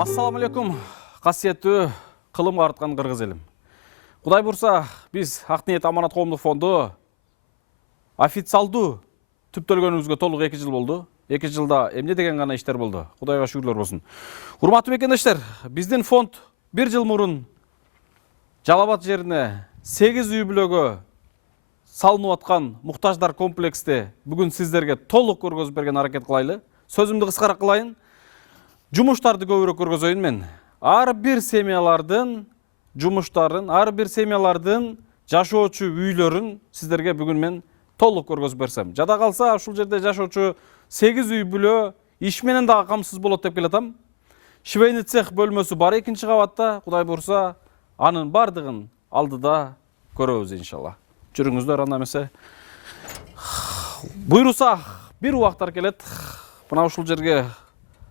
Assalamu алейкум, қасиетті қылым артқан қырғыз елім. Құдай бұрса, біз Ақниет Аманат Қоғамдық фонду официалды түптөлгөнүбүзгө толук 2 жыл болду. 2 жылда эмне деген гана иштер болду. Кудайга шүгүрлөр болсун. Урматтуу мекендештер, биздин фонд 1 жыл мурун Жалал Абад жерине 8 үй бүлөгө салынып аткан муктаждар комплексти бүгүн сиздерге толук көргөзүп берген аракет кылайлы. Сөзүмдү кыскараак кылайын. Жумуштарды көбүрөөк көргөзөйүн мен. Ар бир семьялардын жумуштарын, ар бир семьялардын жашоочу үйлөрүн сиздерге бүгүн мен толук көргөзүп берсем. Жада калса, ушул жерде жашоочу 8 үй бүлө иш менен дагы камсыз болот деп келатам. Швейный цех бөлмөсү бар 2-чи кабатта, Кудай бурса, анын бардыгын алдыда көрөбүз иншалла. Жүрүңүздөр, анда эмесе. Буйруса, бир убактар келет. Мына ушул жерге,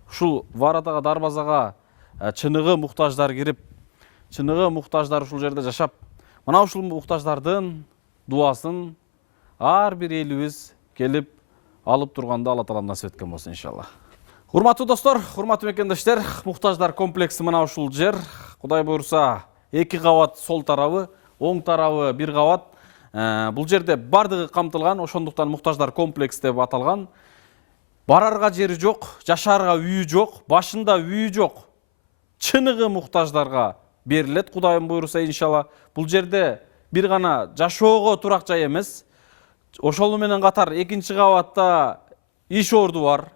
ушул варадага, дарбазага чыныгы муктаждар кирип, чыныгы муктаждар ушул жерде жашап, мына ушул муктаждардын дуасын ар бир элибиз келип алып турганда Алла Таала насип эткен болсун иншалла. Урматтуу достор, урматтуу мекендештер, муктаждар комплекси мына ушул жер. Кудай буйруса, 2 кабат сол тарабы, оң тарабы 1 кабат. Бул жерде бардыгы камтылган, ошондуктан муктаждар комплекс деп аталган. Барарга жери жок, жашарга үйү жок, башында үйү жок. Чыныгы муктаждарга берилет, Кудайым буйруса иншалла. Бул жерде бир гана жашоого турак жай эмес. Ошол менен катар 2-чи кабатта иш орду бар.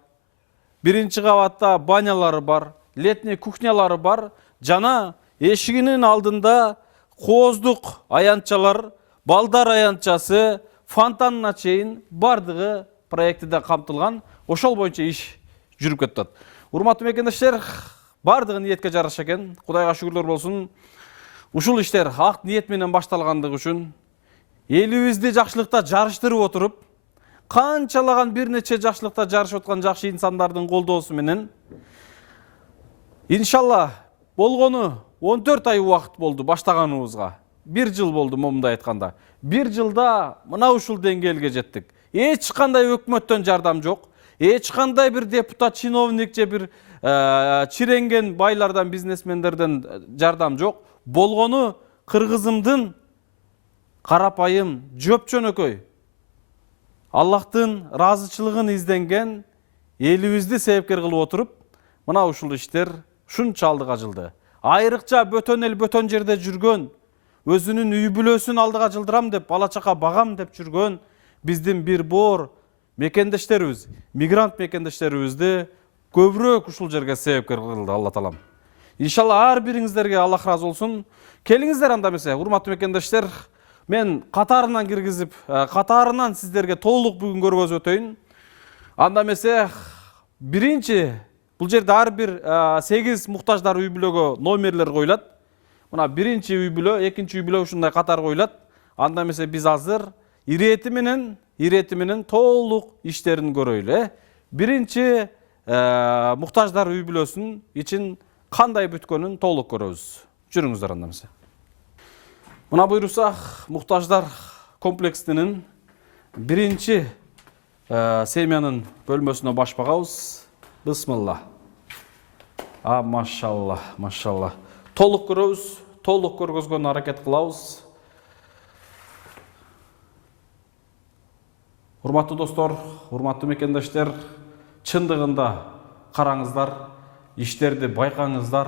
1-чи кабатта банялары бар, летний кухнялары бар, жана эшигинин алдында кооздук аянтчалар, балдар аянтчасы, фонтанына чейин бардыгы проектиде камтылган. Ошол боюнча иш жүрүп кетет. Урматтуу мекендештер, бардыгы ниетке жараша экен. Кудайга шүгүрлөр болсун. Ушул иштер ак ниет менен башталгандыгы үчүн элибизди жакшылыкта жарыштырып отуруп, канчалаган бир нече жакшылыкта жарышып аткан жакшы инсандардын колдоосу менен иншалла болгону 14 ай убакыт болду баштаганыбызга. 1 жыл болду момундай айтканда. 1 жылда мына ушул деңгээлге жеттик. Эч кандай өкмөттөн жардам жок. Эч кандай бир депутат, чиновник же бир чиренген байлардан, бизнесмендерден жардам жок. Болгону кыргызымдын карапайым, жөп-жөнөкөй, Аллахтын ыраазычылыгын изденген элибизди себепкер кылып отуруп, мына ушул иштер ушунчалык ажылды. Айрыкча бөтөн эл, бөтөн жерде жүргөн, өзүнүн үй бүлөсүн алдыга жылдырам деп, бала чака багам деп жүргөн биздин бир боор мекендештерибиз, мигрант мекендештерибизди көбүрөөк ушул жерге себепкер кылды Алла Таалам. Иншалла ар бириңиздерге Аллах ыраазы болсун. Келиңиздер анда эмесе, урматтуу мекендештер, мен катарынан киргизип, катарынан сиздерге толук бүгүн көргөзүп өтөйүн. Анда эмесе, биринчи бул жерде ар бир 8 муктаждар үй бүлөгө номерлер коюлат. Мына биринчи үй бүлө, экинчи үй бүлө ушундай катар коюлат. Анда эмесе биз азыр ирети менен толук иштерин көрөйлү. Биринчи муктаждар үй бүлөсүнүн ичин кандай бүткөнүн толук көрөбүз. Жүрүңүздөр анда эмесе. Мына буйруса, муктаждар комплексинин биринчи семьянын бөлмөсүнө баш багабыз. Бисмилла. Машалла, машалла. Толук көрөбүз, толук көргөзгөн аракет кылабыз. Урматтуу достор, урматтуу мекендештер, чындыгында караңыздар, иштерди байкаңыздар.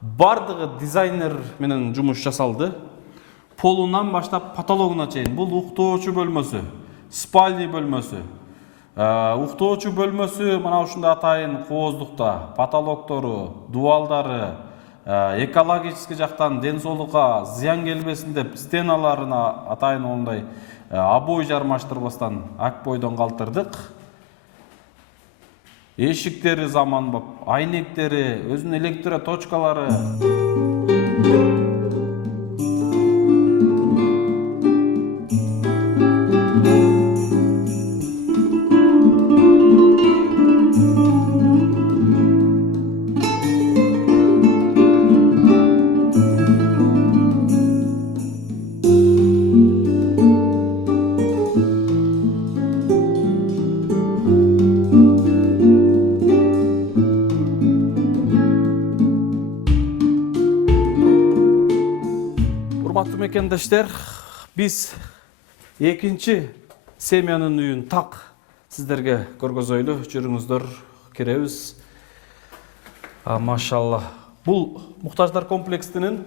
Бардыгы дизайнер менен жумуш жасалды. Полунан баштап потологуна чейин. Бул уктоочу бөлмөсү, спальный бөлмөсү. Уктоочу бөлмөсү мына ушундай атайын кооздукта, потолоктору, дубалдары, экологический жактан ден соолукка зыян келбесин деп стеналарына атайын ондай обой жармаштырбастан акбойдон калтырдык. Эшиктери заманбап, айнектери, өзүнүн электроточкалары. мекендештер, биз экинчи семьянын үйүн так сиздерге көргөзөйлү. Жүрүңүздөр, киребиз. Машалла. Бул муктаждар комплексинин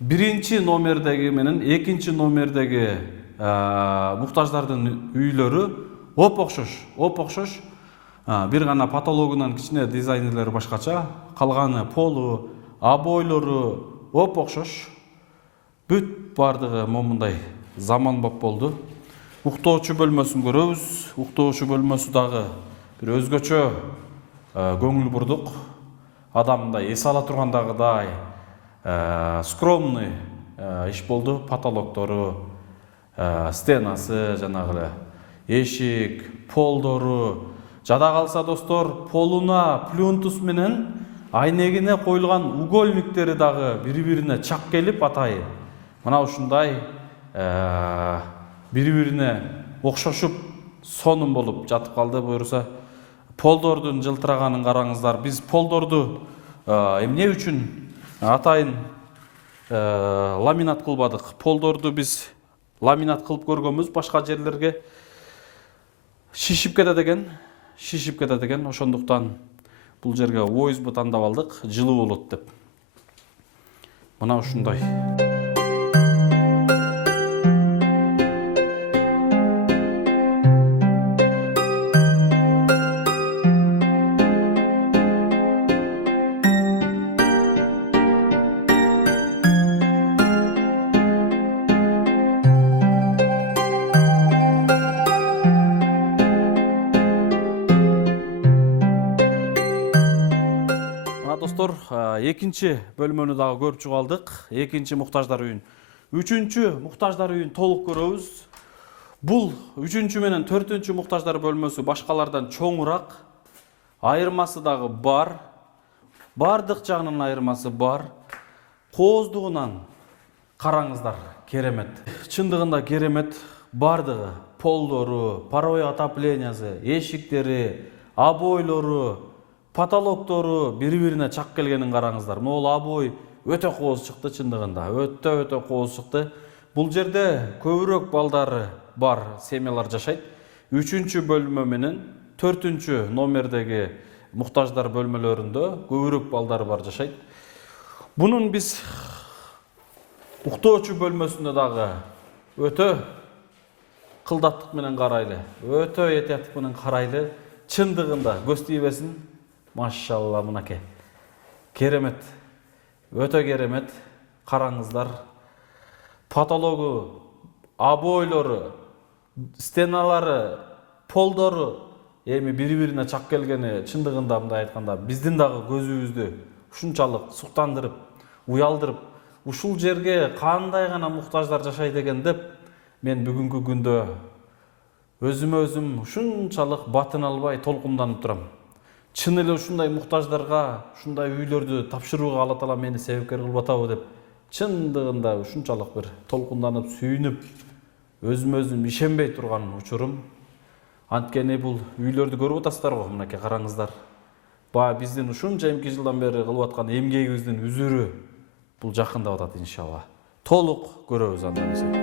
биринчи номердеги менен экинчи номердеги муктаждардын үйлөрү оп-окшош. Бир гана потологунан кичине дизайнерлери башкача, калганы полу, обойлору оп-окшош. Бүт бардыгы момундай заманбап болду. Уктоочу бөлмөсүн көрөбүз. Уктоочу бөлмөсү дагы бир өзгөчө көңүл бурдук. Адамдай эс ала тургандагыдай скромный иш болду. Потолоктору, стенасы, жанагы эшик, полдору. Жада калса достор, полуна плюнтус менен айнегине коюлган угольниктери дагы бири-бирине чак келип атайын. Мына ушундай бири-бирине окшошуп сонун болуп жатып калды. Буюрса полдордун жылтыраганын караңыздар. Биз полдорду эмне үчүн атайын ламинат кылбадык? Полдорду биз ламинат кылып көргөнбүз, башка жерлерге шишип кетет экен. Ошондуктан бул жерге ОСБ тандап алдык, жылуу болот деп. Мына ушундай. Достор, экинчи бөлмөнү дагы көрүп чыгалдык. Экинчи муктаждар үйүн. Үчүнчү муктаждар үйүн толук көрөбүз. Бул үчүнчү менен төртүнчү муктаждар бөлмөсү башкалардан чоңураак. Айырмасы дагы бар. Бардык жагынан айырмасы бар. Кооздугунан караңыздар, керемет. Чындыгында керемет. Бардыгы полдору, паровой отоплениясы, эшиктери, обойлору, потолоктору бири-бирине чак келгенин караңыздар. Могул обой өтө кооз чыкты, чындыгында. Өтө кооз чыкты. Бул жерде көбүрөөк балдары бар семьялар жашайт. 3-чү бөлмө менен 4-чү номердеги муктаждар бөлмөлөрүндө көбүрөөк балдары бар жашайт. Бунун биз уктоочу бөлмөсүндө дагы өтө кылдаттык менен карайлы. Өтө этияттык менен карайлы. Чындыгында көз тийбесин. Машалла, мынакей. Керемет. Өтө керемет. Караңыздар. Потологу, обойлору, стеналары, полдору эми бири-бирине чак келгени чындыгында мындай айтканда биздин дагы көзүбүздү ушунчалык суктандырып, уялдырып, ушул жерге кандай гана муктаждар жашайт экен деп мен бүгүнкү күндө өзүм ушунчалык батын албай толкунданып турам. Чын эле ушундай муктаждарга, ушундай үйлөрдү тапшырууга Алла Таала мени себепкер кылбатабы деп чындыгында ушунчалык бир толкунданып, сүйүнүп, өзүм ишенбей турган учурум. Анткени бул үйлөрдү көрүп атасыздар го, мынакей караңыздар. Биздин ушунча эмки жылдан бери кылып аткан эмгегибиздин үзүрү бул жакындап атат иншалла. Толук көрөбүз андан соң.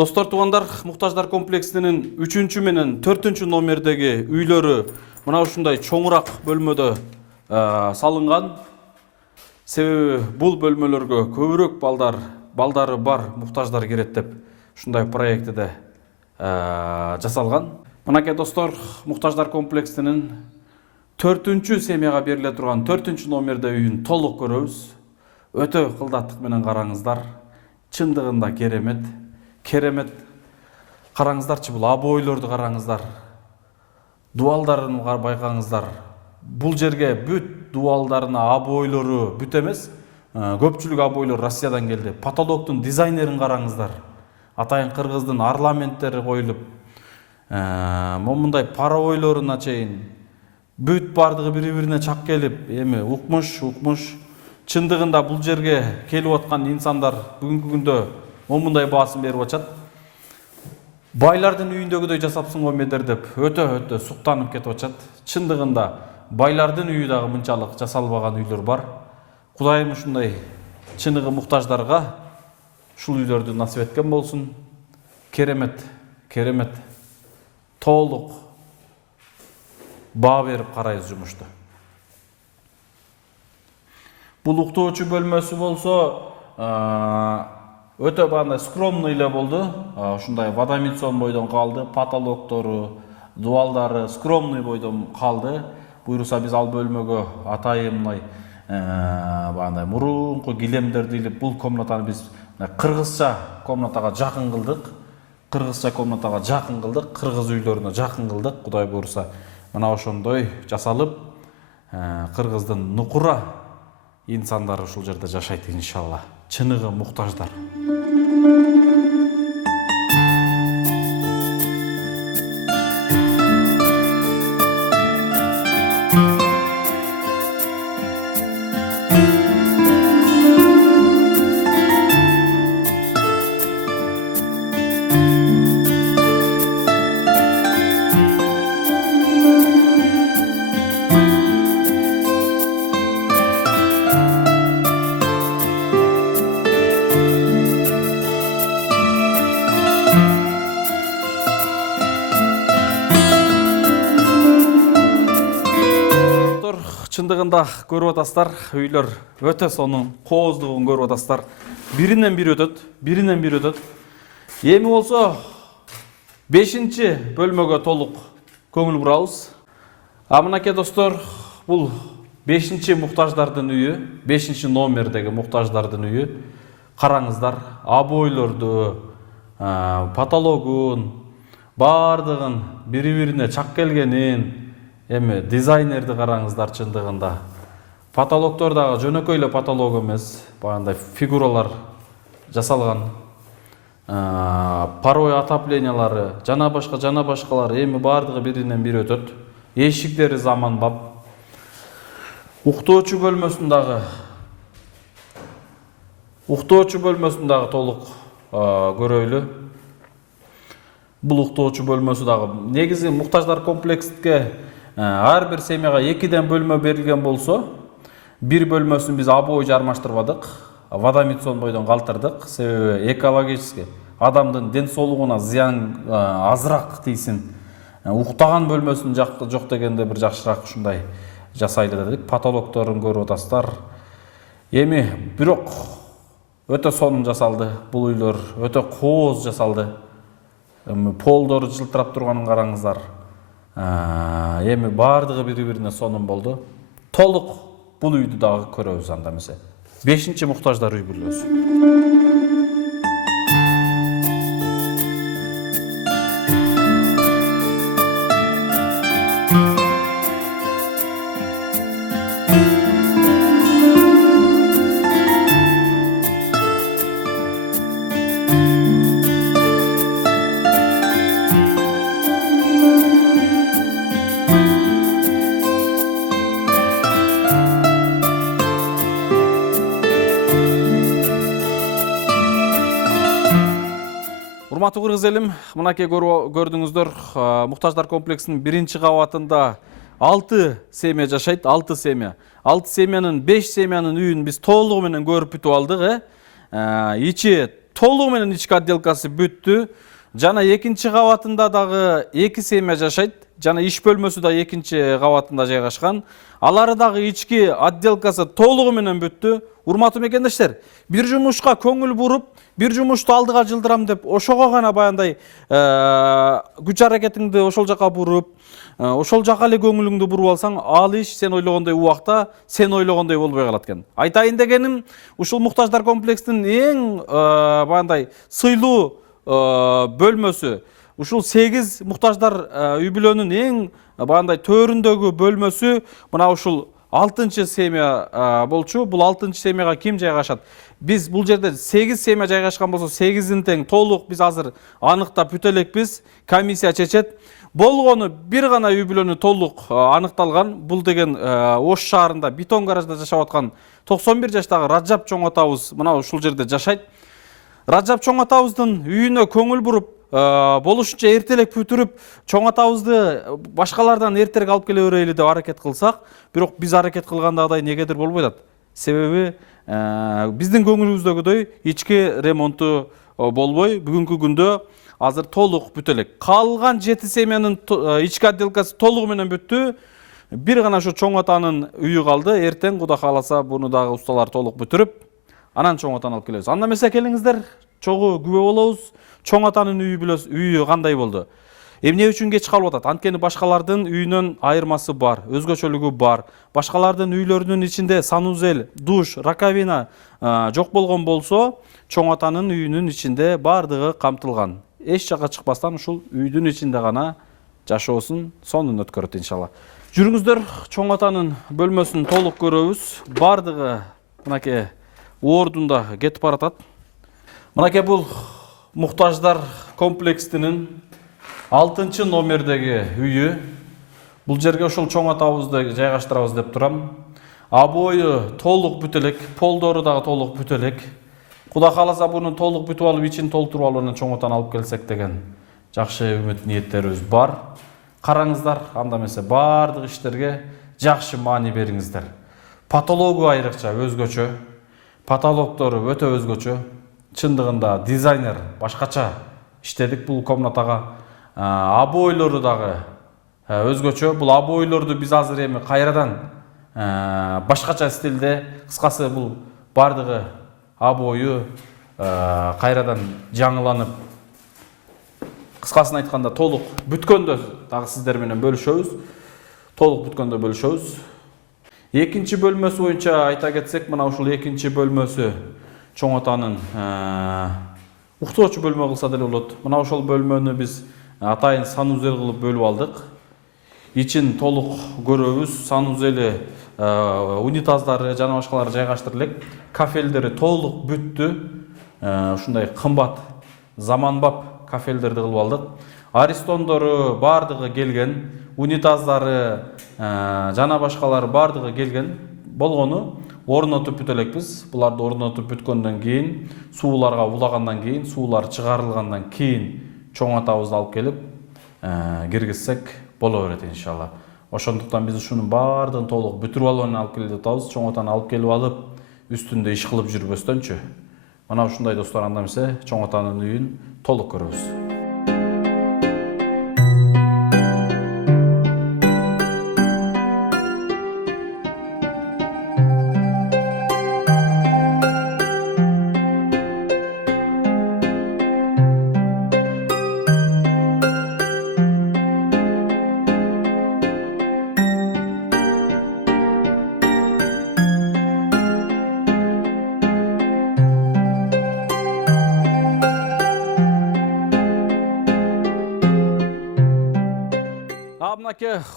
Достор, туугандар, муктаждар комплексинин 3-чү менен 4-чү номердеги үйлөрү мына ушундай чоңураак бөлмөдө салынган. Себеби бул бөлмөлөргө көбүрөөк балдары бар муктаждар кирет деп ушундай проектиде жасалган. Мынакей достор, муктаждар комплексинин 4-чү семьяга бериле турган 4-чү номерде үйүн толук көрөбүз. Өтө кылдаттык менен караңыздар. Чындыгында керемет. Караңыздарчы, бул обойлорду караңыздар. Дуалдарын байкаңыздар. Бул жерге бүт дуалдарына обойлору бүт эмес. Көпчүлүк обойлор Россиядан келди. Потолоктун дизайнерин караңыздар. Атайын кыргыздын орнаменттери коюлуп, момундай парабойлоруна чейин бүт бардыгы бири-бирине чак келип, эми укмуш. Чындыгында бул жерге келип аткан инсандар бүгүнкү күндө момундай баасын берип атышат. Байлардын үйүндөгүдөй жасапсың го медер деп өтө суктанып кетип атышат. Чындыгында байлардын үйү дагы мынчалык жасалбаган үйлөр бар. Кудайым ушундай чыныгы муктаждарга ушул үйлөрдү насип эткен болсун. Керемет. Толук баа берип карайбыз жумушту. Бул уктоочу бөлмөсү болсо өтө баандай скромный эле болду. Ушундай водомицон бойдон калды, потолоктору, дуалдары скромный бойдон калды. Буйруса биз ал бөлмөгө атайымдай баандай мурунку килемдерди илип бул комнатаны биз кыргызча комнатага жакын кылдык. Кыргыз үйлөрүнө жакын кылдык. Кудай буйруса мына ошондой жасалып, кыргыздын нукура инсандары ушул жерде жашайт иншалла. Чыныгы муктаждар. Чындыгында көрүп атасыздар, үйлөр өтө сонун, кооздугун көрүп атасыздар. Биринен бири өтөт. Эми болсо 5-чи бөлмөгө толук көңүл бурабыз. Мынакей достор, бул 5-чи муктаждардын үйү, 5-чи номердеги муктаждардын үйү. Караңыздар, обойлорду, потологун, бардыгын бири-бирине чак келгенин, эми дизайнерди караңыздар чындыгында. Потолоктор дагы жөнөкөй эле потолок эмес, баягындай фигуралар жасалган. Парой отоплениялары, жана башкалар эми бардыгы биринен бири өтөт. Эшиктери заманбап. Уктоочу бөлмөсүн дагы толук көрөйлү. Бул уктоочу бөлмөсү дагы негизи муктаждар комплекске ар бир семьяга 2ден бөлмө берилген болсо, бир бөлмөсүн биз обой жармаштырбадык, водомицон бойдон калтырдык. Себеби экологически адамдын ден соолугуна зыян азыраак тийсин. Уктаган бөлмөсүн жок дегенде бир жакшыраак ушундай жасайлы дедик. Потолокторун көрүп атасыздар. Эми бирок өтө сонун жасалды. Бул үйлөр өтө кооз жасалды. Полдору жылтырап турганын караңыздар. Эми бардыгы бири-бирине сонун болду. Толук бул үйдү дагы көрөбүз анда эмесе. 5-чи муктаждар үй бүлөсү. Урматтуу кыргыз элим, мынакей көрдүңүздөр, муктаждар комплексинин 1-чи кабатында 6 семья жашайт, 6 семья. 6 семьянын 5 семьянын үйүн биз толугу менен көрүп бүтүп алдык. Ичи толугу менен ички отделкасы бүттү. Жана 2-чи кабатында дагы 2 семья жашайт. Жана иш бөлмөсү да 2-чи кабатында жайгашкан. Алары дагы ички отделкасы толугу менен бүттү. Урматтуу мекендештер, бир жумушка көңүл буруп, бир жумушту алдыга жылдырам деп, ошого гана баягындай күч аракетиңди ошол жака буруп, ошол жака эле көңүлүңдү буруп алсаң, ал иш сен ойлогондой убакта, сен ойлогондой болбой калат экен. Айтайын дегеним, ушул муктаждар комплексинин эң баягындай сыйлуу бөлмөсү, ушул 8 муктаждар үй бүлөнүн эң баягындай төрүндөгү бөлмөсү мына ушул 6 семья болчу. Бул 6 семьяга ким жайгашат? Биз бул жерде 8 семья жайгашкан болсо 8-ин тең толук биз азыр аныктап бүтө элекпиз. Комиссия чечет. Болгону бир гана үй бүлөнү толук аныкталган. Бул деген Ош шаарында бетон гаражда жашап аткан 91 жаштагы Раджап чоң атабыз мына ушул жерде жашайт. Раджап чоң атабыздын үйүнө көңүл буруп, болушунча эртелек бүтүрүп, чоң атабызды башкалардан эртерээк алып келе берели деп аракет кылсак, бирок биз аракет кылгандагыдай негедир болбой атат. Себеби биздин көңүлүбүздөгүдөй ички ремонту болбой, бүгүнкү күндө азыр толук бүтө элек. Калган 7 семьянын ички отделкасы толугу менен бүттү. Бир гана ушу чоң атанын үйү калды. Эртең Кудай кааласа буну дагы усталар толук бүтүрүп, анан чоң атаны алып келебиз. Анда эмесе келиңиздер, чогуу күбө болобуз. Чоң атанын үйү кандай болду? Эмне үчүн кеч калып атат? Анткени башкалардын үйүнөн айырмасы бар, өзгөчөлүгү бар. Башкалардын үйлөрүнүн ичинде санузел, душ, раковина жок болгон болсо, чоң атанын үйүнүн ичинде бардыгы камтылган. Эч жакка чыкпастан ушул үйдүн ичинде гана жашоосун сонун өткөрөт иншалла. Жүрүңүздөр, чоң атанын бөлмөсүн толук көрөбүз. Бардыгы мынакей ордунда кетип баратат. Мынакей бул муктаждар комплексинин 6 номердеги үйү. Бул жерге ошол чоң атабызды жайгаштырабыз деп турам. Абою толук бүтө элек, полдору дагы толук бүтө элек. Кудай кааласа буну толук бүтүп алып, ичин толтуруп алып, анан чоң атаны алып келсек деген жакшы үмүт ниеттерибиз бар. Караңыздар, анда эмесе бардык иштерге жакшы маани бериңиздер. Потологу айрыкча өзгөчө, потологдору өтө өзгөчө. Чындыгында дизайнер башкача иштедик бул комнатага. Обойлору дагы өзгөчө. Бул обойлорду биз азыр эми кайрадан башкача стилде, кыскасы бул бардыгы обою кайрадан жаңыланып, кыскасын айтканда толук бүткөндө дагы сиздер менен бөлүшөбүз. Толук бүткөндө бөлүшөбүз. Экинчи бөлмөсү боюнча айта кетсек, мына ушул экинчи бөлмөсү чоң атанын уктоочу бөлмө кылса деле болот. Мына ошол бөлмөнү биз атайын санузел кылып бөлүп алдык. Ичин толук көрөбүз. Санузели, унитаздары жана башкалары жайгаштырылып элек. Кафелдери толук бүттү. Ушундай кымбат, заманбап кафелдерди кылып алдык. Аристондору бардыгы келген. Унитаздары жана башкалары бардыгы келген. Болгону орнотуп бүтө элекпиз. Буларды орнотуп бүткөндөн кийин, сууларга улагандан кийин, суулар чыгарылгандан кийин чоң атабызды алып келип киргизсек боло берет иншалла. Ошондуктан биз ушунун баардыгын толук бүтүрүп алып алып келип атабыз. Чоң атаны алып келип алып, үстүндө иш кылып жүрбөстөнчү. Мына ушундай достор, анда эмесе чоң атанын үйүн толук көрөбүз.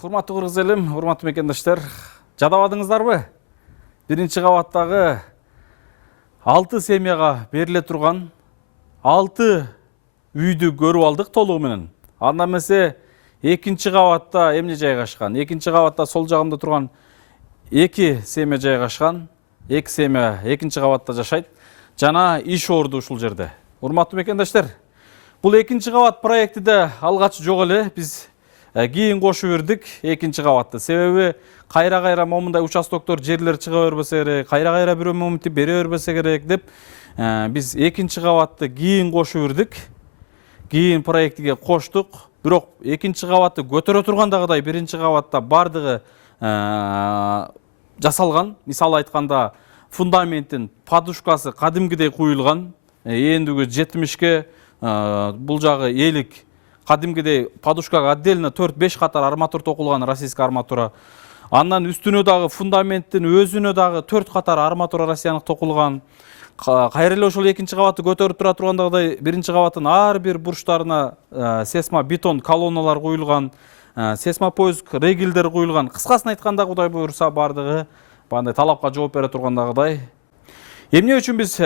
Урматтуу кыргыз элим, урматтуу мекендештер, жадабадыңыздарбы? Биринчи кабаттагы 6 семьяга бериле турган 6 үйдү көрүп алдык толугу менен. Анда эмесе экинчи кабатта эмне жайгашкан? Экинчи кабатта сол жагымда турган 2 семья жайгашкан. 2 семья экинчи кабатта жашайт. Жана иш орду ушул жерде. Урматтуу мекендештер, бул экинчи кабат проектиде алгач жок эле, биз кийин кошуп бердик экинчи кабатты. Себеби кайра момундай участоктор жерлер чыга бербесе керек, кайра бирөө моменти бере бербесе керек деп биз экинчи кабатты кийин кошуп бердик. Кийин проектиге коштук. Бирок экинчи кабатты көтөрө тургандагыдай биринчи кабатта бардыгы жасалган. Мисалы айтканда фундаменттин подушкасы кадимкидей куюлган. Эндиги 70ке, бул жагы 50. Кадимкидей подушкага отдельно 4-5 катар арматура токулган, российский арматура. Андан үстүнө дагы фундаменттин өзүнө дагы 4 катар арматура россиялык токулган. кайра эле ошол экинчи кабатты көтөрүп тура тургандагыдай биринчи кабаттын ар бир бурчтарына сесма бетон колонналар коюлган, сесма поиск регелдер коюлган. Кыскасын айтканда, Кудай буйрса, бардыгы бандай талапка жооп бере тургандагыдай. Эмне үчүн биз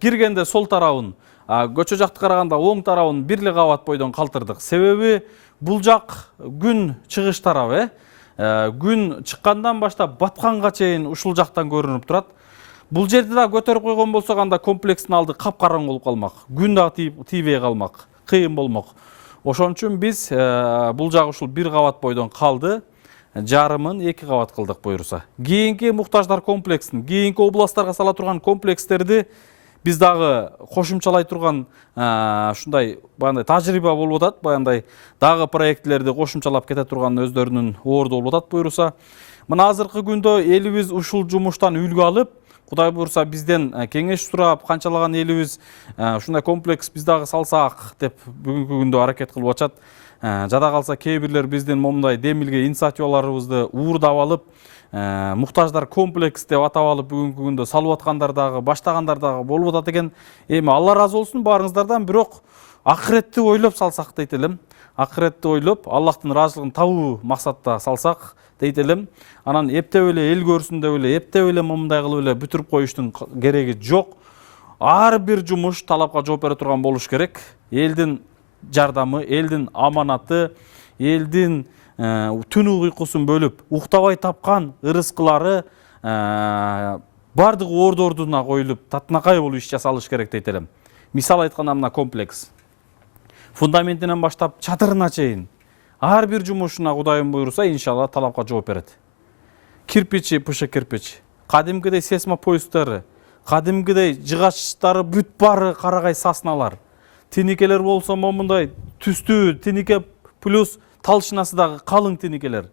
киргенде сол тарабын, көчө жакты караганда оң тарабын бир эле кабат бойдон калтырдык. Себеби бул жак күн чыгыш тарабы, күн чыккандан баштап батканга чейин ушул жактан көрүнүп турат. Бул жерди да көтөрүп койгон болсок, анда комплекстин алды капкараңгы болуп калмак. Күн дагы тийбей калмак, кыйын болмок. Ошон үчүн биз бул жак ушул бир кабат бойдон калды, жарымын 2 кабат кылдык буйрса. Кийинки муктаждар комплексин, кийинки областтарга сала турган комплекстерди биз дагы кошумчалай турган ушундай баягындай тажрыйба болуп атат, баягындай дагы проектлерди кошумчалап кете турган өздөрүнүн орду болуп атат буйрса. Мына азыркы күндө элибиз ушул жумуштан үлгү алып, Кудай буйрса бизден кеңеш сурап, канчалаган элибиз ушундай комплекс биз дагы салсак деп бүгүнкү күндө аракет кылып атышат. Жада калса кээ бирлер биздин момундай демилге инициативаларыбызды уурдап алып, муктаждар комплекс деп атап алып бүгүнкү күндө салып аткандар дагы, баштагандар дагы болуп атат экен. Эми Алла разы болсун барыңыздардан, бирок акыретти ойлоп салсак дейт элем. Акыретти ойлоп, Аллахтын ыраазычылыгын табуу максатта салсак дейт элем. Анан эптеп эле эл көрсүн деп эле, эптеп эле момундай кылып эле бүтүрүп коюштун кереги жок. Ар бир жумуш талапка жооп бере турган болуш керек. Элдин жардамы, элдин аманаты, элдин түнү уйкусун бөлүп, уктабай тапкан ырыскылары бардыгы орду-ордуна коюлуп, татынакай болуп иш жасалыш керек дейт элем. Мисал айтканда, мына комплекс фундаментинен баштап чатырына чейин ар бир жумушуна Кудайым буйрса, иншалла талапка жооп берет. Кирпичи, пышы кирпич, кадимкидей сесма поисктары, кадимкидей жыгачтары бүт бары карагай сасналар, тиникелер болсо момундай түстүү тинике плюс талшынасы дагы калың тиникелер.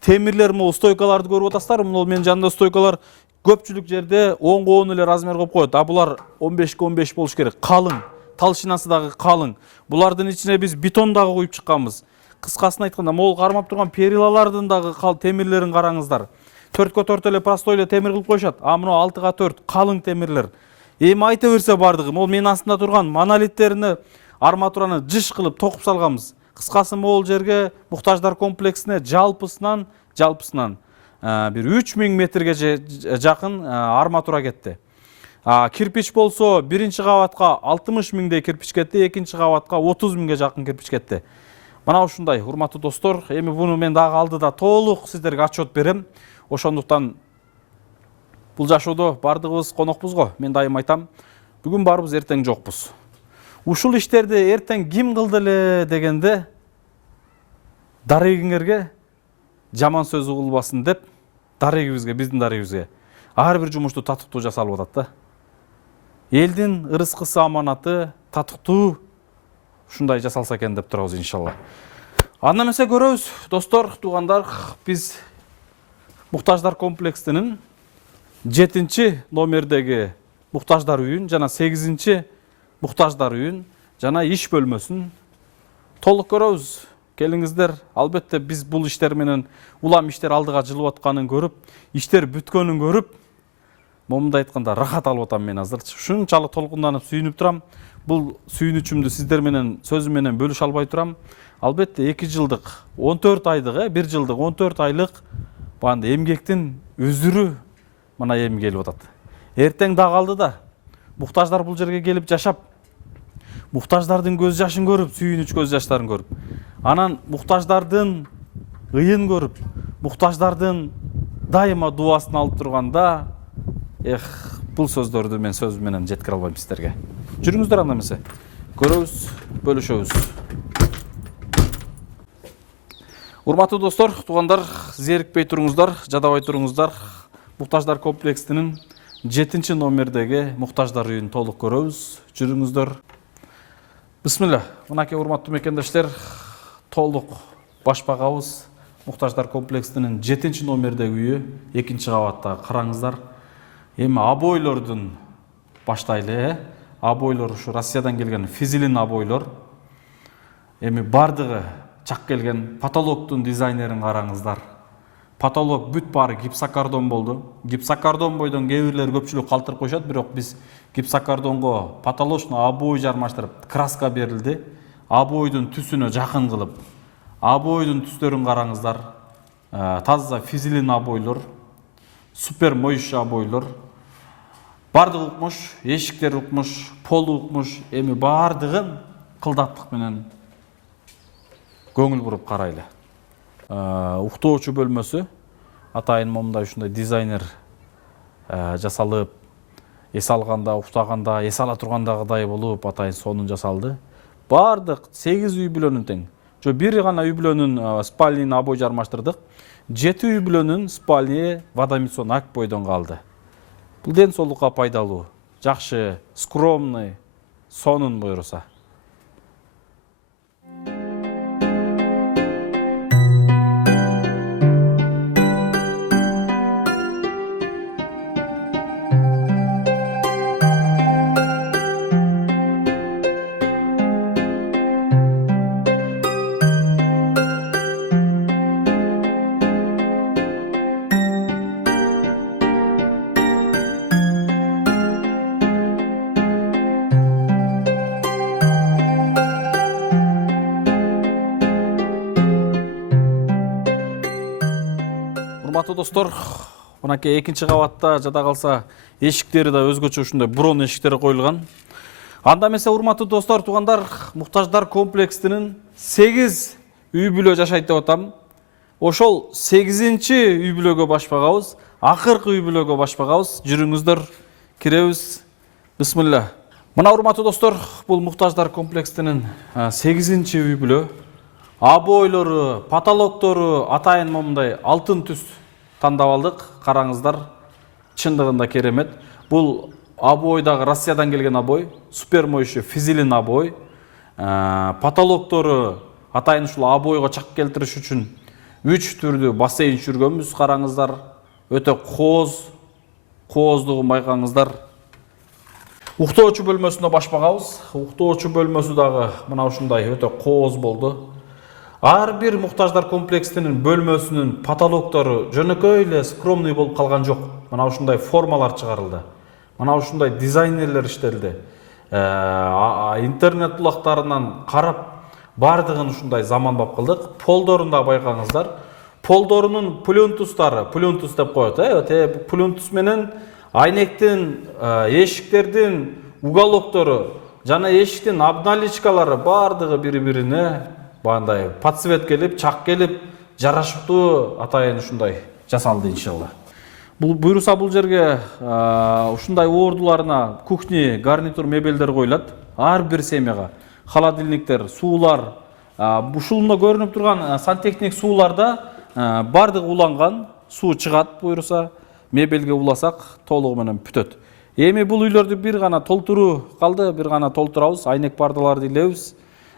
Темирлер, могу стойкаларды көрүп атасыздар, мына менин жанымда стойкалар көпчүлүк жерде 10-10 эле размер коюп коет. Булар 15-15 болуш керек. Калың, талшынасы дагы калың. Булардын ичине биз бетон дагы куюп чыкканбыз. Кыскасын айтканда, могул кармап турган перилалардын дагы темирлерин караңыздар. 4-4 эле простой эле темир кылып коюшат. А мына 6-4 калың темирлер. Эми айта берсе бардыгы, могул менин астында турган монолиттерини арматураны жыш кылып токуп салганбыз. Кыскасы могул жерге муктаждар комплексине жалпысынан бир 3000 метрге жакын арматура кетти. Кирпич болсо биринчи кабатка 60 миңдей кирпич кетти, экинчи кабатка 30 миңге жакын кирпич кетти. Мына ушундай, урматтуу достор, эми буну мен дагы алдыда толук сиздерге отчет берем. Ошондуктан бул жашоодо бардыгыбыз конокпуз го. Мен дайым айтам, бүгүн барбыз, эртең жокпуз. Ушул иштерди эртең ким кылды эле дегенде, дарегиңерге жаман сөз угулбасын деп, дарегибизге, биздин дарегибизге ар бир жумушту татыктуу жасалып атат да. Элдин ырыскысы, аманаты татыктуу ушундай жасалса экен деп турабыз иншалла. Анда эмесе көрөбүз, достор, туугандар, биз муктаждар комплексинин 7-чи номердеги муктаждар үйүн жана 8-чи муктаждар үйүн жана иш бөлмөсүн толук көрөбүз. Келиңиздер, албетте биз бул иштер менен улам иштер алдыга жылып атканын көрүп, иштер бүткөнүн көрүп, момундай айтканда рахат алып атам мен азыр. Ушунчалык толкунданып сүйүнүп турам. Бул сүйүнүчүмдү сиздер менен сөзүм менен бөлүшө албай турам. Албетте 2 жылдык, 14 айлык, 1 жылдык, 14 айлык баандай эмгектин өзүрү мына эми келип атат. Эртең дагы алдыда муктаждар бул жерге келип жашап, муктаждардын көз жашын көрүп, сүйүнүч көз жаштарын көрүп, анан муктаждардын ыйын көрүп, муктаждардын дайыма дубасын алып турганда, бул сөздөрдү мен сөзүм менен жеткире албайм сиздерге. Жүрүңүздөр анда эмесе. Көрөбүз, бөлүшөбүз. Урматтуу достор, туугандар, зерикпей туруңуздар, жадабай туруңуздар. Муктаждар комплексинин 7-чи номердеги муктаждар үйүн толук көрөбүз. Жүрүңүздөр. Бисмилла. Мынакей урматтуу мекендештер, толук баш багабыз. Муктаждар комплексинин 7-чи номердеги үйү, 2-чи кабатта караңыздар. Эми обойлордун баштайлы, обойлор ушу Россиядан келген Физилин обойлор. Эми бардыгы чак келген, потолоктун дизайнерин караңыздар. Потолок бүт бары гипсокартон болду. Гипсокартон бойдон кээ бирлер көпчүлүк калтырып коюшат, бирок биз гипсокартонго потолочный обой жармаштырып краска берилди. Обойдун түсүнө жакын кылып, обойдун түстөрүн караңыздар. Таза физилин обойлор, супер моющий обойлор. Бардыгы укмуш, эшиктер укмуш, полу укмуш, эми бардыгын кылдаттык менен көңүл буруп карайлы. Уктоочу бөлмөсү атайын момундай ушундай дизайнер жасалып, эс алганда, уктаганда, эс ала тургандагыдай болуп атайын сонун жасалды. Бардык 8 үй бүлөнүн тең. Жо бир гана үй бүлөнүн спальныйына обой жармаштырдык. 7 үй бүлөнүн спальне водомессон ак бойдон калды. Бул ден соолукка пайдалуу, жакшы, скромный, сонун буюрса. Урматтуу достор, мынакей экинчи кабатта жада калса эшиктери да өзгөчө ушундай бурон эшиктери коюлган. Анда эмесе, урматтуу достор, туугандар, муктаждар комплексинин 8 үй бүлө жашайт деп атам. Ошол 8-чи үй бүлөгө башпагабыз, акыркы үй бүлөгө башпагабыз. Жүрүңүздөр, киребиз. Бисмилла. Мына урматтуу достор, бул муктаждар комплексинин 8-чи үй бүлө. Обойлору, потолоктору атайын момундай алтын түс тандап алдык. Караңыздар, чындыгында керемет. Бул обой дагы Россиядан келген обой, супер моющий физилин обой. Потолоктору атайын ушул обойго чак келтириш үчүн 3 түрдүү бассейн түшүргөнбүз. Караңыздар, өтө кооздугун байкаңыздар. Уктоочу бөлмөсүнө башпагабыз. Уктоочу бөлмөсү дагы мына ушундай өтө кооз болду. Ар бир муктаждар комплексинин бөлмөсүнүн потолоктору жөнөкөй эле скромный болуп калган жок. Мына ушундай формалар чыгарылды. Мына ушундай дизайнерлер иштелди. Интернет булактарынан карап бардыгын ушундай заманбап кылдык. Полдорун да байкаңыздар. Полдорунун плюнтустары, плюнтус деп коет, плюнтус менен айнектин, эшиктердин уголоктору жана эшиктин обналичкалары бардыгы бири-бирине бандай подсветкелип, чак келип, жарашыктуу атайын ушундай жасалды иншалла. Бул буйруса бул жерге ушундай ордуларына кухня, гарнитур мебелдер коюлат. Ар бир семьяга холодильниктер, суулар, ушулунда көрүнүп турган сантехник сууларда бардыгы уланган, суу чыгат буйруса, мебелге уласак толугу менен бүтөт. Эми бул үйлөрдү бир гана толтуруу калды, бир гана толтурабыз, айнек пардаларды илебиз.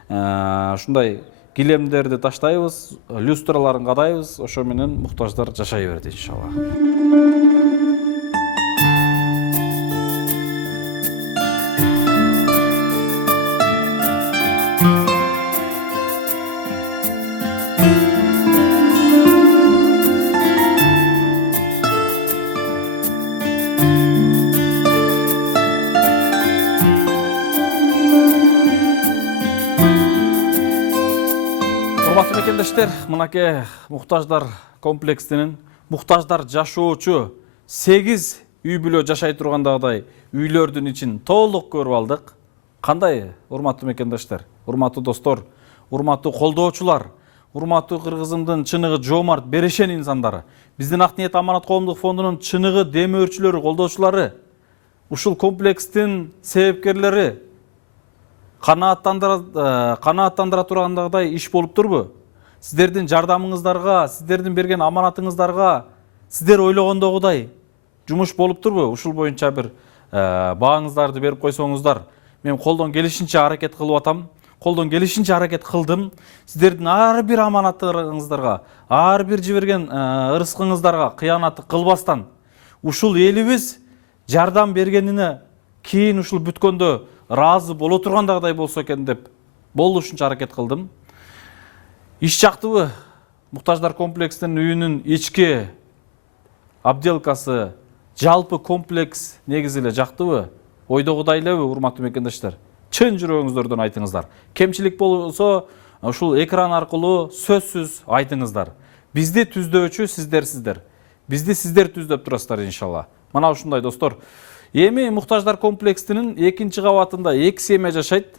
Ушундай килемдерди таштайбыз, люстраларын кадайбыз, ошо менен муктаждар жашай берет иншалла. Урматтуу мекендештер, мынакей муктаждар комплексинин муктаждар жашоочу 8 үй бүлө жашай тургандагыдай үйлөрдүн ичин толук көрүп алдык. Кандай, урматтуу мекендештер, урматтуу достор, урматтуу колдоочулар, урматтуу Кыргызымдын чыныгы жоомарт берешен инсандары, биздин Ак ниет аманат коомдук фондунун чыныгы демөөрчүлөрү, колдоочулары, ушул комплекстин себепкерлери, канааттандыра тургандагыдай иш болуп турбу? Сиздердин жардамыңыздарга, сиздердин берген аманатыңыздарга, сиздер ойлогондогудай жумуш болуп турбу? Ушул боюнча бир бааңыздарды берип койсоңуздар, мен колдон келишинче аракет кылып атам. Колдон келишинче аракет кылдым. Сиздердин ар бир аманаттарыңыздарга, ар бир жиберген ырыскыңыздарга кыянат кылбастан, ушул элибиз жардам бергенине кийин ушул бүткөндө разы боло тургандагыдай болсо экен деп болушунча аракет кылдым. Иш жактыбы? Муктаждар комплексинин үйүнүн ички обделкасы жалпы комплекс негизи эле жактыбы? Ойдогудай элеби, урматтуу мекендештер? Чын жүрөгүңүздөрдөн айтыңыздар. Кемчилик болсо ушул экран аркылуу сөзсүз айтыңыздар. Бизди түздөчү сиздерсиздер. Бизди сиздер түздөп турасыздар иншалла. Мына ушундай достор. Эми муктаждар комплексинин 2-чи кабатында 2 семья жашайт.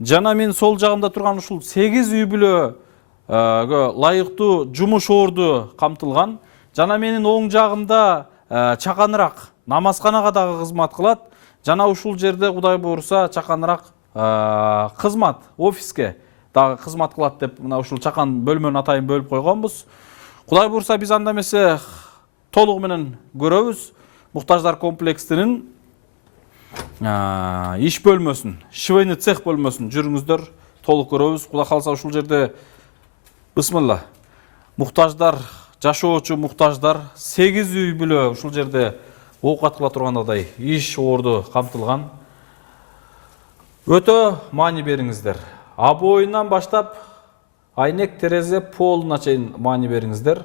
Жана мен сол жагымда турган ушул 8 үй бүлөгө лайыктуу жумуш орду камтылган. Жана менин оң жагымда чаканыраак намазканага дагы кызмат кылат. Жана ушул жерде Кудай буйруса чаканыраак кызмат офиске дагы кызмат кылат деп мына ушул чакан бөлмөнү атайын бөлүп койгонбуз. Кудай буйруса биз анда эмесе толугу менен көрөбүз. Муктаждар комплексинин иш бөлмөсүн, швейный цех бөлмөсүн жүрүңүздөр, толук көрөбүз. Кудай калса ушул жерде бисмилла. Муктаждар, жашоочу муктаждар 8 үй бүлө ушул жерде оокат кыла тургандай иш орду камтылган. Өтө маани бериңиздер. Обоюнан баштап айнек, терезе, полуна чейин маани бериңиздер.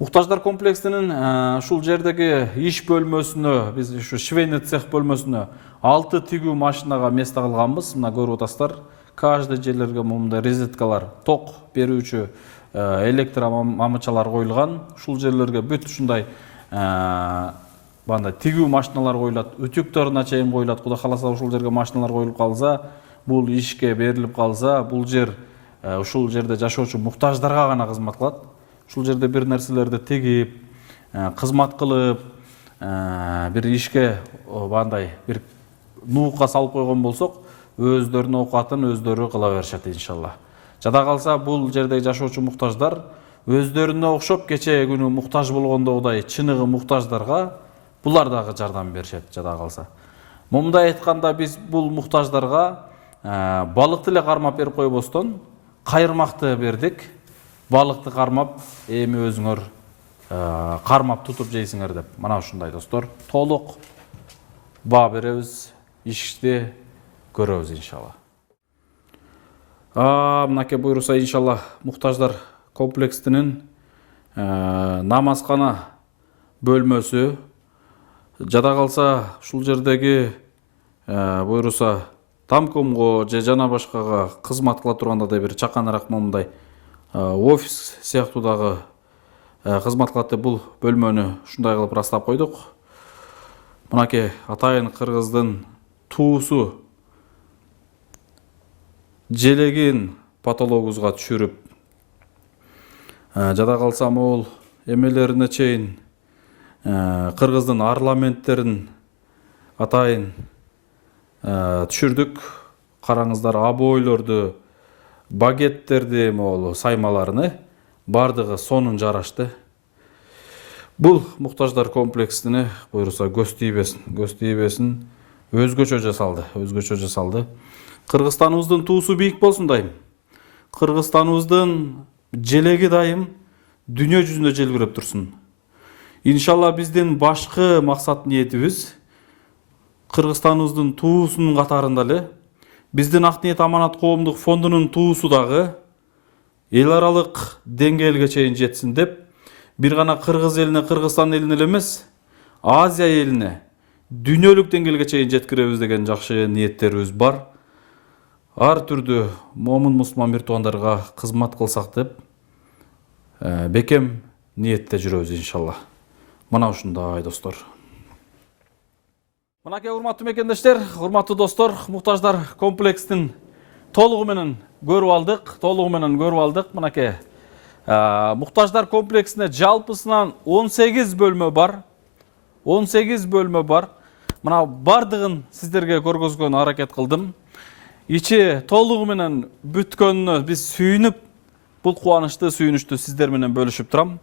Муктаждар комплексинин ушул жердеги иш бөлмөсүнө, биз ушу швейный цех бөлмөсүнө 6 тигүү машинага место кылганбыз. Мына көрүп атасыздар. Каждый жерлерге мындай розеткалар, ток берүүчү электромамычалар коюлган. Ушул жерлерге бүт ушундай бандай тигүү машиналар коюлат, үтүктөрүнө чейин коюлат. Кудай кааласа ушул жерге машиналар коюлуп калса, бул ишке берилип калса, бул жер ушул жерде жашоочу муктаждарга гана кызмат кылат. Ушул жерде бир нерселерди тегип, кызмат кылып, бир ишке бандай бир нуукка салып койгон болсок, өздөрүнүн оокатын өздөрү кыла беришет иншалла. Жада калса бул жердеги жашоочу муктаждар өздөрүнө окшоп кечээ күнү муктаж болгондогудай чыныгы муктаждарга булар дагы жардам беришет жада калса. Момундай айтканда биз бул муктаждарга балыкты эле кармап берип койбостон кайырмакты бердик. Балыкты кармап, эми өзүңөр кармап тутуп жейсиңер деп. Мына ушундай достор, толук баа беребиз, ишти көрөбүз иншалла. Мынакей буйруса иншалла муктаждар комплексинин намазкана бөлмөсү. Жада калса ушул жердеги буйруса тамкомго же жана башкага кызмат кыла тургандай бир чаканыраак момундай офис сыяктуу дагы кызмат кылат деп бул бөлмөнү ушундай кылып ырастап койдук. Мынакей атайын кыргыздын туусу желегин потологубузга түшүрүп, жада калса могул эмелерине чейин кыргыздын орнаменттерин атайын түшүрдүк. Караңыздар, обойлорду, багеттерди, могул саймаларыны бардыгы сонун жарашты. Бул муктаждар комплексине буйруса көз тийбесин өзгөчө жасалды. Кыргызстаныбыздын туусу бийик болсун дайым. Кыргызстаныбыздын желеги дайым дүйнө жүзүндө желбиреп турсун. Иншалла биздин башкы максат ниетибиз Кыргызстаныбыздын туусунун катарында эле биздин Ак ниет аманат коомдук фондунун туусу дагы эл аралык деңгээлге чейин жетсин деп, бир гана Кыргыз элине, Кыргызстан элине эле эмес, Азия элине, дүйнөлүк деңгээлге чейин жеткиребиз деген жакшы ниеттерибиз бар. Ар түрдүү момун мусулман бир туугандарга кызмат кылсак деп бекем ниетте жүрөбүз иншалла. Мына ушундай достор. Мынакей урматтуу мекендештер, урматтуу достор, муктаждар комплексинин толугу менен көрүп алдык. Мынакей муктаждар комплексине жалпысынан 18 бөлмө бар. 18 бөлмө бар. Мына бардыгын сиздерге көргөзгөнгө аракет кылдым. Ичи толугу менен бүткөнүнө биз сүйүнүп, бул кубанычты, сүйүнүчтү сиздер менен бөлүшүп турам.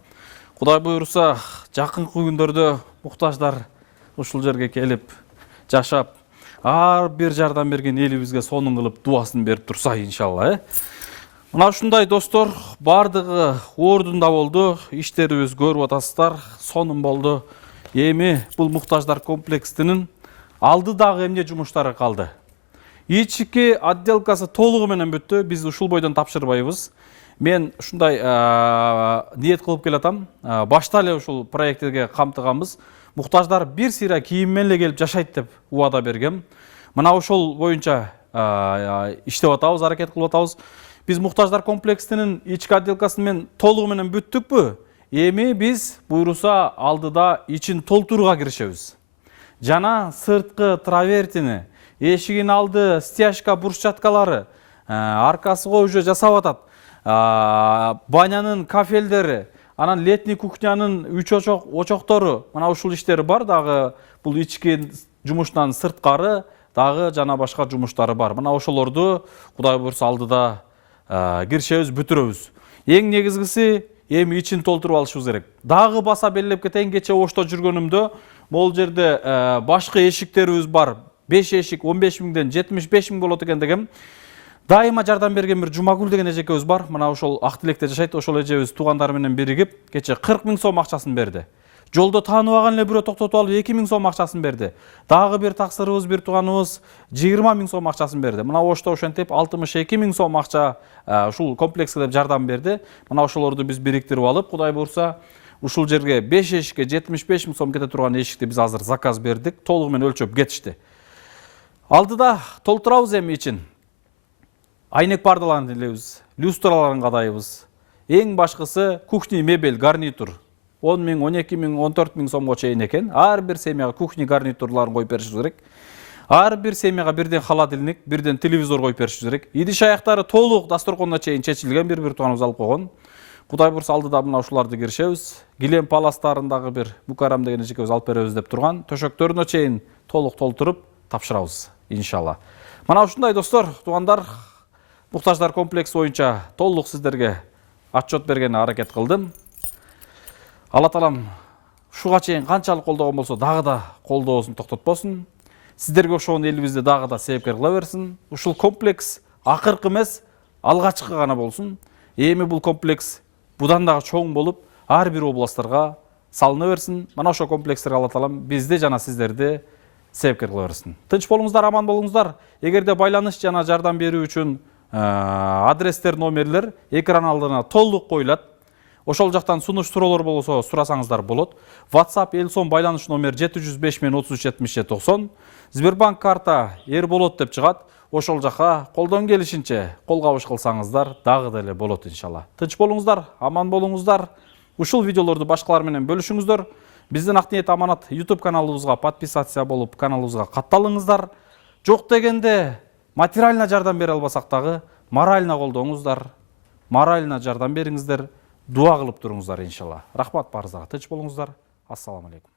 Кудай буйруса, жакынкы күндөрдө муктаждар ушул жерге келип, жашап, ар бир жардам берген элибизге сонун кылып дуасын берип турса иншалла. Мына ушундай достор, бардыгы ордунда болду, иштерибиз көрүп атасыздар, сонун болду. Эми бул муктаждар комплексинин алдыдагы эмне жумуштары калды. Ички отделкасы толугу менен бүттү. Биз ушул бойдон тапшырбайбыз. Мен ушундай ниет кылып келатам. Башта эле ушул проекттерге камтыганбыз. Муктаждар бир сыйра кийим менен эле келип жашайт деп убада бергем. Мына ошол боюнча иштеп атабыз, аракет кылып атабыз. Биз муктаждар комплексинин ички отделкасын мен толугу менен бүттүкпү? Эми биз буйруса алдыда ичин толтурууга киришебиз. Жана сырткы травертини, эшигин алды стяжка брусчаткалары, аркасыга уже жасап атат. Банянын кафелдери, анан летний кухнянын 3 очоктору, мына ушул иштери бар. Дагы бул ички жумуштан сырткары дагы жана башка жумуштары бар. Мына ошолорду Кудай буйруса алдыда киришебиз, бүтүрөбүз. Эң негизгиси эми ичин толтуруп алышыбыз керек. Дагы баса белгилеп кетейин, кече Ошто жүргөнүмдө могул жерде башкы эшиктерибиз бар. 5 эшик 15 миңден 75 миң болот экен дегем. Дайыма жардам берген бир Жумагүл деген эжекебиз бар. Мына ошол Ак Тилекте жашайт. Ошол эжебиз туугандары менен биригип кече 40 миң сом акчасын берди. Жолдо тааныбаган эле бирөө токтотуп алып 2 миң сом акчасын берди. Дагы бир таксырыбыз, бир тууганыбыз 20 миң сом акчасын берди. Мына Ошто ошентип 62 миң сом акча ушул комплекске деп жардам берди. Мына ошолорду биз бириктирип алып, Кудай буйруса, ушул жерге 5 эшикке 75 миң сом кете турган эшикти биз азыр заказ бердик. Толугу менен өлчөп кетишти. Алдыда толтурабыз эми ичин. Айнек пардаларын илебиз, люстраларын кадайбыз. Эң башкысы кухня мебель, гарнитур. 10 миң, 12 миң, 14 миң сомго чейин экен. Ар бир семьяга кухня гарнитурларын коюп беришибиз керек. Ар бир семьяга бирден холодильник, бирден телевизор коюп беришибиз керек. Идиш аяктары толук дасторконуна чейин чечилген, бир тууганыбыз алып койгон. Кудай буйруса алдыда мына ушуларды киришебиз. Килем паластарындагы бир Мукарам деген эжекебиз алып беребиз деп турган. Төшөктөрүнө чейин толук толтуруп тапшырабыз иншалла. Мына ушундай достор, туугандар, муктаждар комплекси боюнча толук сиздерге отчет бергенге аракет кылдым. Алла таалам ушуга чейин канчалык колдогон болсо дагы да колдоосун токтотпосун. Сиздерге ошон элибизде дагы да себепкер кыла берсин. Ушул комплекс акыркы эмес, алгачкы гана болсун. Эми бул комплекс будан дагы чоң болуп, ар бир областтарга салына берсин. Мана ошол комплекстерге Алла таалам бизди жана сиздерди себепкер кыла берсин. Тынч болуңуздар, аман болуңуздар. Эгерде байланыш жана жардам берүү үчүн адрестер, номерлер экран алдына толук коюлат. Ошол жактан сунуш суроолор болсо сурасаңыздар болот. WhatsApp Элсон байланыш номер 705 мен 337790. Сбербанк карта Эрболот деп чыгат. Ошол жака колдон келишинче кол кабыш кылсаңыздар дагы деле болот иншалла. Тынч болуңуздар, аман болуңуздар. Ушул видеолорду башкалар менен бөлүшүңүздөр. Биздин Ак Ниет Аманат YouTube каналыбызга подписация болуп, каналыбызга катталыңыздар. Жок дегенде материально жардам бере албасак дагы морально колдоңуздар. Морально жардам бериңиздер. Дуа кылып туруңуздар иншалла. Рахмат барыңыздарга. Тынч болуңуздар. Ассаламу алейкум.